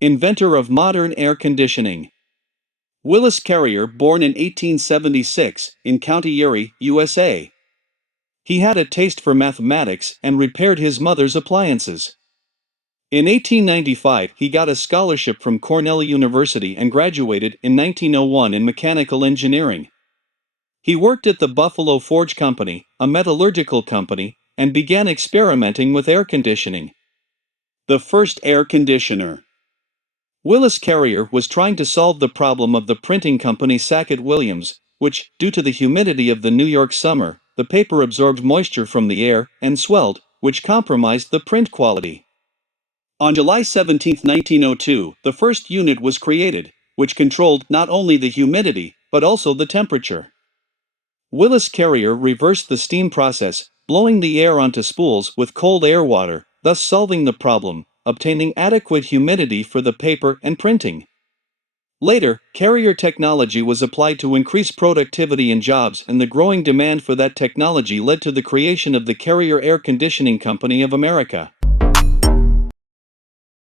Inventor of modern air conditioning. Willis Carrier, born in 1876, in County Erie, USA. He had a taste for mathematics and repaired his mother's appliances. In 1895, he got a scholarship from Cornell University and graduated in 1901 in mechanical engineering. He worked at the Buffalo Forge Company, a metallurgical company, and began experimenting with air conditioning. The first air conditioner. Willis Carrier was trying to solve the problem of the printing company Sackett-Williams, which, due to the humidity of the New York summer, the paper absorbed moisture from the air and swelled, which compromised the print quality. On July 17, 1902, the first unit was created, which controlled not only the humidity, but also the temperature. Willis Carrier reversed the steam process, blowing the air onto spools with cold air water, thus solving the problem, obtaining adequate humidity for the paper and printing. Later, Carrier technology was applied to increase productivity in jobs, and the growing demand for that technology led to the creation of the Carrier Air Conditioning Company of America.